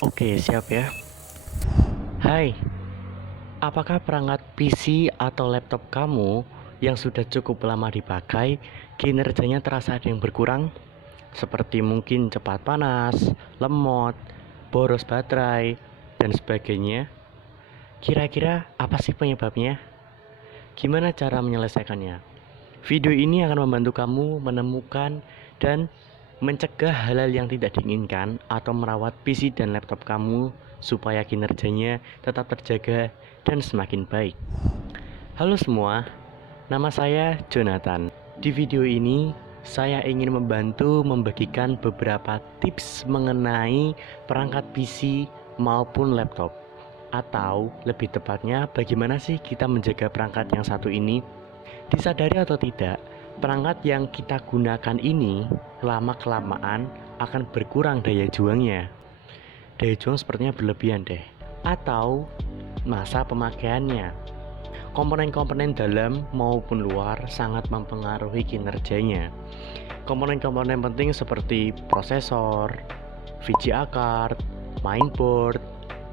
Oke, siap ya. Hai, apakah perangkat PC atau laptop kamu yang sudah cukup lama dipakai, kinerjanya terasa ada yang berkurang? Seperti mungkin cepat panas, lemot, boros baterai, dan sebagainya. Kira-kira apa sih penyebabnya? Gimana cara menyelesaikannya? Video ini akan membantu kamu menemukan dan mencegah hal-hal yang tidak diinginkan atau merawat PC dan laptop kamu supaya kinerjanya tetap terjaga dan semakin baik. Halo semua, nama saya Jonathan. Di video ini, saya ingin membantu membagikan beberapa tips mengenai perangkat PC maupun laptop. Atau lebih tepatnya, bagaimana sih kita menjaga perangkat yang satu ini. Disadari atau tidak, perangkat yang kita gunakan ini lama-kelamaan akan berkurang daya juangnya. Daya juang sepertinya berlebihan deh. Atau masa pemakaiannya. Komponen-komponen dalam maupun luar sangat mempengaruhi kinerjanya. Komponen-komponen penting seperti prosesor, VGA card, mainboard,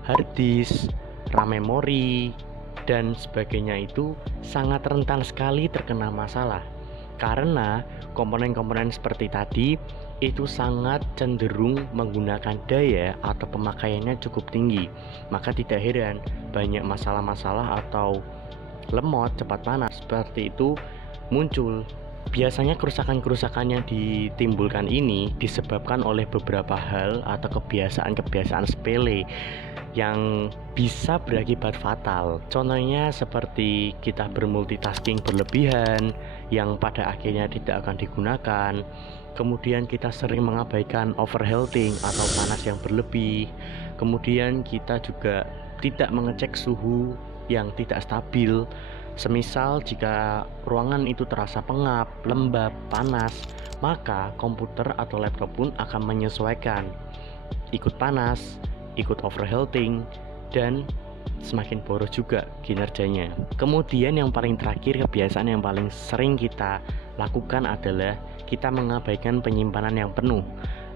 hard disk, RAM memori, dan sebagainya itu sangat rentan sekali terkena masalah karena komponen-komponen seperti tadi itu sangat cenderung menggunakan daya atau pemakaiannya cukup tinggi. Maka tidak heran banyak masalah-masalah atau lemot, cepat panas seperti itu muncul. Biasanya kerusakan-kerusakan yang ditimbulkan ini disebabkan oleh beberapa hal atau kebiasaan-kebiasaan sepele yang bisa berakibat fatal. Contohnya seperti kita bermultitasking berlebihan yang pada akhirnya tidak akan digunakan. Kemudian kita sering mengabaikan overheating atau panas yang berlebih. Kemudian kita juga tidak mengecek suhu yang tidak stabil. Semisal jika ruangan itu terasa pengap, lembab, panas, maka komputer atau laptop pun akan menyesuaikan. Ikut panas, ikut overheating, dan semakin boros juga kinerjanya. Kemudian yang paling terakhir, kebiasaan yang paling sering kita lakukan adalah kita mengabaikan penyimpanan yang penuh.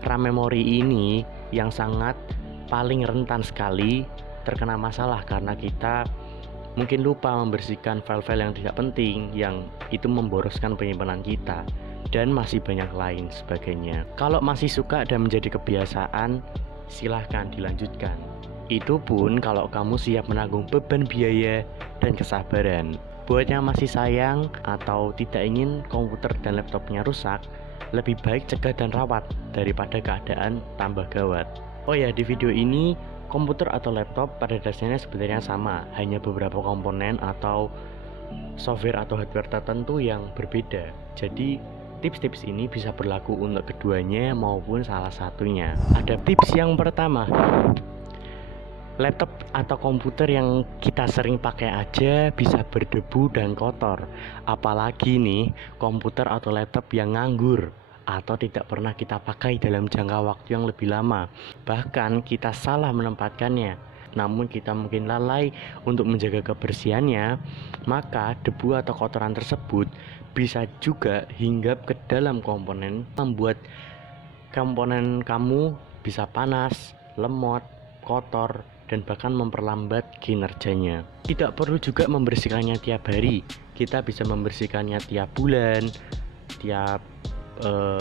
RAM memori ini yang sangat paling rentan sekali terkena masalah karena kita mungkin lupa membersihkan file-file yang tidak penting yang itu memboroskan penyimpanan kita dan masih banyak lain sebagainya. Kalau masih suka dan menjadi kebiasaan, silahkan dilanjutkan. Itu pun kalau kamu siap menanggung beban biaya dan kesabaran. Buat yang masih sayang atau tidak ingin komputer dan laptopnya rusak, lebih baik cegah dan rawat daripada keadaan tambah gawat. Oh ya, di video ini komputer atau laptop pada dasarnya sebenarnya sama, hanya beberapa komponen atau software atau hardware tertentu yang berbeda. Jadi tips-tips ini bisa berlaku untuk keduanya maupun salah satunya. Ada tips yang pertama, laptop atau komputer yang kita sering pakai aja bisa berdebu dan kotor. Apalagi nih komputer atau laptop yang nganggur atau tidak pernah kita pakai dalam jangka waktu yang lebih lama. Bahkan kita salah menempatkannya, namun kita mungkin lalai untuk menjaga kebersihannya, maka debu atau kotoran tersebut bisa juga hinggap ke dalam komponen, membuat komponen kamu bisa panas, lemot, kotor, dan bahkan memperlambat kinerjanya. Tidak perlu juga membersihkannya tiap hari, kita bisa membersihkannya tiap bulan, tiap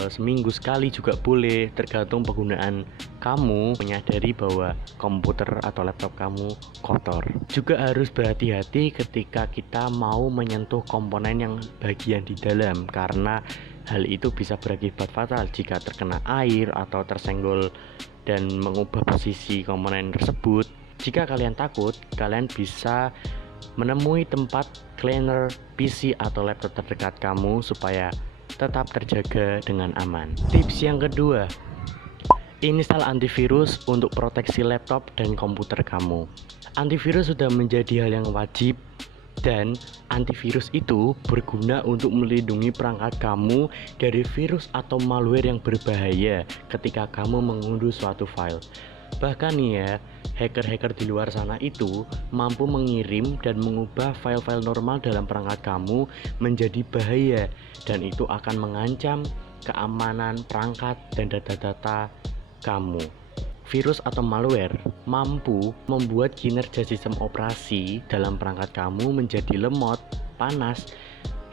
seminggu sekali juga boleh, tergantung penggunaan kamu menyadari bahwa komputer atau laptop kamu kotor. Juga harus berhati-hati ketika kita mau menyentuh komponen yang bagian di dalam, karena hal itu bisa berakibat fatal jika terkena air atau tersenggol dan mengubah posisi komponen tersebut. Jika kalian takut, kalian bisa menemui tempat cleaner PC atau laptop terdekat kamu supaya tetap terjaga dengan aman. Tips yang kedua, install antivirus untuk proteksi laptop dan komputer kamu. Antivirus sudah menjadi hal yang wajib dan antivirus itu berguna untuk melindungi perangkat kamu dari virus atau malware yang berbahaya ketika kamu mengunduh suatu file. Bahkan nih ya, hacker-hacker di luar sana itu mampu mengirim dan mengubah file-file normal dalam perangkat kamu menjadi bahaya, dan itu akan mengancam keamanan perangkat dan data-data kamu. Virus atau malware mampu membuat kinerja sistem operasi dalam perangkat kamu menjadi lemot, panas,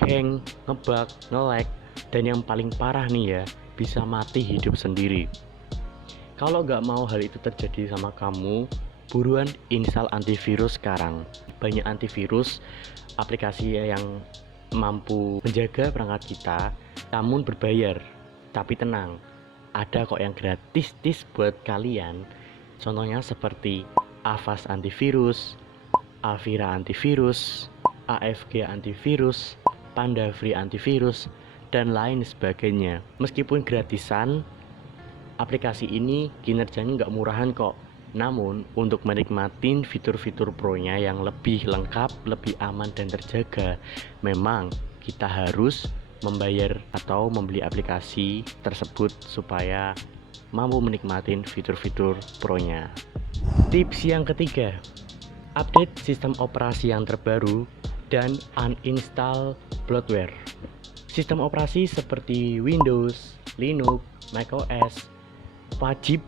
hang, ngebug, nge-lag, dan yang paling parah nih ya, bisa mati hidup sendiri. Kalau nggak mau hal itu terjadi sama kamu, buruan install antivirus sekarang. Banyak antivirus, aplikasi yang mampu menjaga perangkat kita, namun berbayar. Tapi tenang, ada kok yang gratis buat kalian. Contohnya seperti Avast Antivirus, Avira Antivirus, AFG Antivirus, Panda Free Antivirus, dan lain sebagainya. Meskipun gratisan, aplikasi ini kinerjanya nggak murahan kok. Namun, untuk menikmati fitur-fitur pro-nya yang lebih lengkap, lebih aman dan terjaga, memang kita harus membayar atau membeli aplikasi tersebut supaya mampu menikmati fitur-fitur pro-nya. Tips yang ketiga, update sistem operasi yang terbaru dan uninstall bloatware. Sistem operasi seperti Windows, Linux, macOS wajib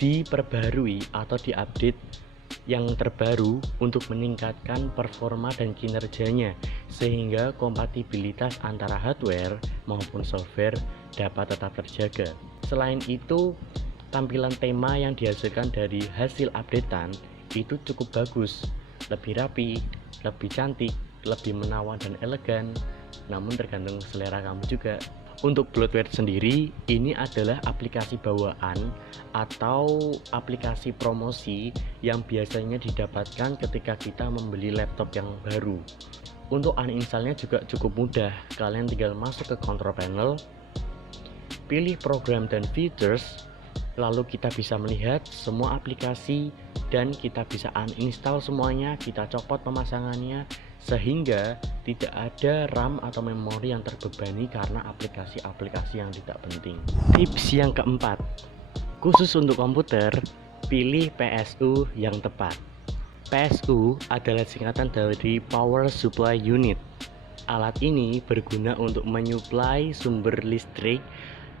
diperbarui atau diupdate yang terbaru untuk meningkatkan performa dan kinerjanya, sehingga kompatibilitas antara hardware maupun software dapat tetap terjaga. Selain itu, tampilan tema yang dihasilkan dari hasil updatean itu cukup bagus, lebih rapi, lebih cantik, lebih menawan dan elegan, namun tergantung selera kamu juga. Untuk bloatware sendiri, ini adalah aplikasi bawaan atau aplikasi promosi yang biasanya didapatkan ketika kita membeli laptop yang baru. Untuk uninstallnya juga cukup mudah, kalian tinggal masuk ke control panel, pilih program dan features, lalu kita bisa melihat semua aplikasi dan kita bisa uninstall semuanya, kita copot pemasangannya, sehingga tidak ada RAM atau memori yang terbebani karena aplikasi-aplikasi yang tidak penting. Tips yang keempat, khusus untuk komputer, pilih PSU yang tepat. PSU adalah singkatan dari Power Supply Unit. Alat ini berguna untuk menyuplai sumber listrik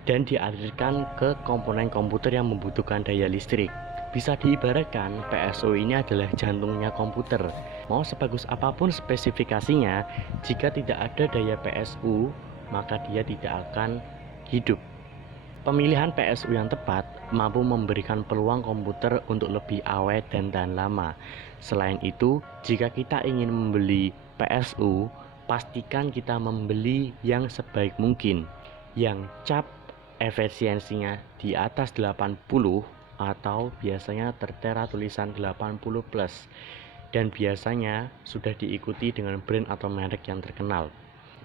dan dialirkan ke komponen komputer yang membutuhkan daya listrik. Bisa diibaratkan PSU ini adalah jantungnya komputer. Mau sebagus apapun spesifikasinya, jika tidak ada daya PSU, maka dia tidak akan hidup. Pemilihan PSU yang tepat mampu memberikan peluang komputer untuk lebih awet dan tahan lama. Selain itu, jika kita ingin membeli PSU, pastikan kita membeli yang sebaik mungkin, yang cap efisiensinya di atas 80 atau biasanya tertera tulisan 80 plus, dan biasanya sudah diikuti dengan brand atau merek yang terkenal.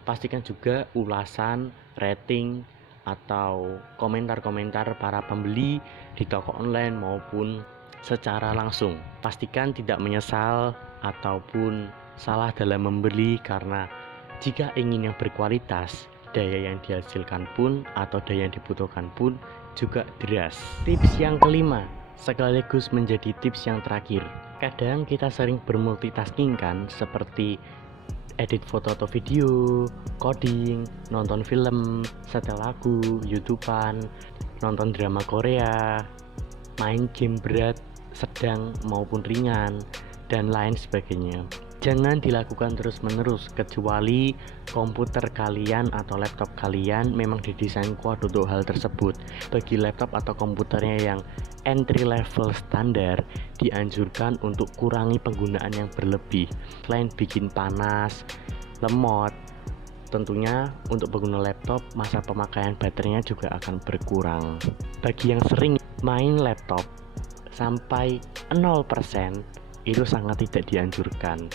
Pastikan juga ulasan, rating, atau komentar-komentar para pembeli di toko online maupun secara langsung. Pastikan tidak menyesal ataupun salah dalam membeli, karena jika ingin yang berkualitas, daya yang dihasilkan pun atau daya yang dibutuhkan pun juga deras. Tips yang kelima, sekaligus menjadi tips yang terakhir. Kadang kita sering bermultitasking kan, seperti edit foto atau video, coding, nonton film, setel lagu, YouTubean, nonton drama Korea, main game berat, sedang maupun ringan, dan lain sebagainya. Jangan dilakukan terus-menerus, kecuali komputer kalian atau laptop kalian memang didesain kuat untuk hal tersebut. Bagi laptop atau komputernya yang entry level standar, dianjurkan untuk kurangi penggunaan yang berlebih. Selain bikin panas, lemot, tentunya untuk pengguna laptop masa pemakaian baterainya juga akan berkurang. Bagi yang sering main laptop sampai 0%, itu sangat tidak dianjurkan.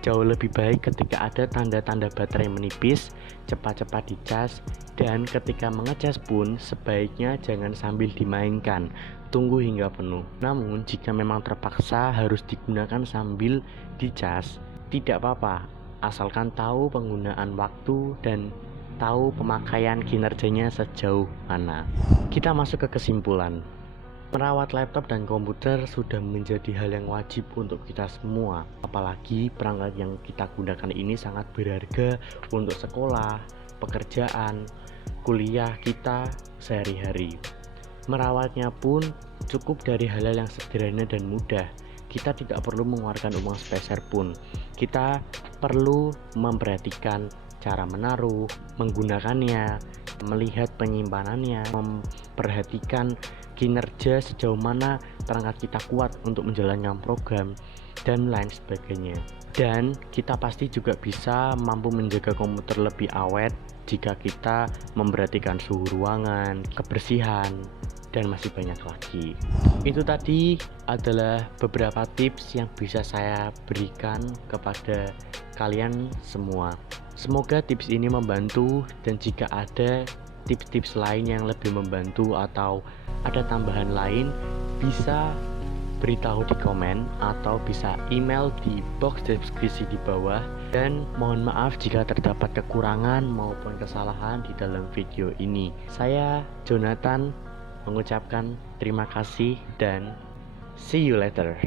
Jauh lebih baik ketika ada tanda-tanda baterai menipis, cepat-cepat dicas, dan ketika mengecas pun sebaiknya jangan sambil dimainkan, tunggu hingga penuh. Namun jika memang terpaksa harus digunakan sambil dicas, tidak apa-apa, asalkan tahu penggunaan waktu dan tahu pemakaian kinerjanya sejauh mana. Kita masuk ke kesimpulan. Merawat laptop dan komputer sudah menjadi hal yang wajib untuk kita semua. Apalagi perangkat yang kita gunakan ini sangat berharga untuk sekolah, pekerjaan, kuliah kita sehari-hari. Merawatnya pun cukup dari hal-hal yang sederhana dan mudah. Kita tidak perlu mengeluarkan uang sepeser pun. Kita perlu memperhatikan cara menaruh, menggunakannya, melihat penyimpanannya, memperhatikan kinerja sejauh mana perangkat kita kuat untuk menjalankan program, dan lain sebagainya. Dan kita pasti juga bisa mampu menjaga komputer lebih awet jika kita memperhatikan suhu ruangan, kebersihan, dan masih banyak lagi. Itu tadi adalah beberapa tips yang bisa saya berikan kepada kalian semua. Semoga tips ini membantu, dan jika ada tips-tips lain yang lebih membantu atau ada tambahan lain, bisa beritahu di komen atau bisa email di box deskripsi di bawah. Dan mohon maaf jika terdapat kekurangan maupun kesalahan di dalam video ini. Saya Jonathan mengucapkan terima kasih dan see you later.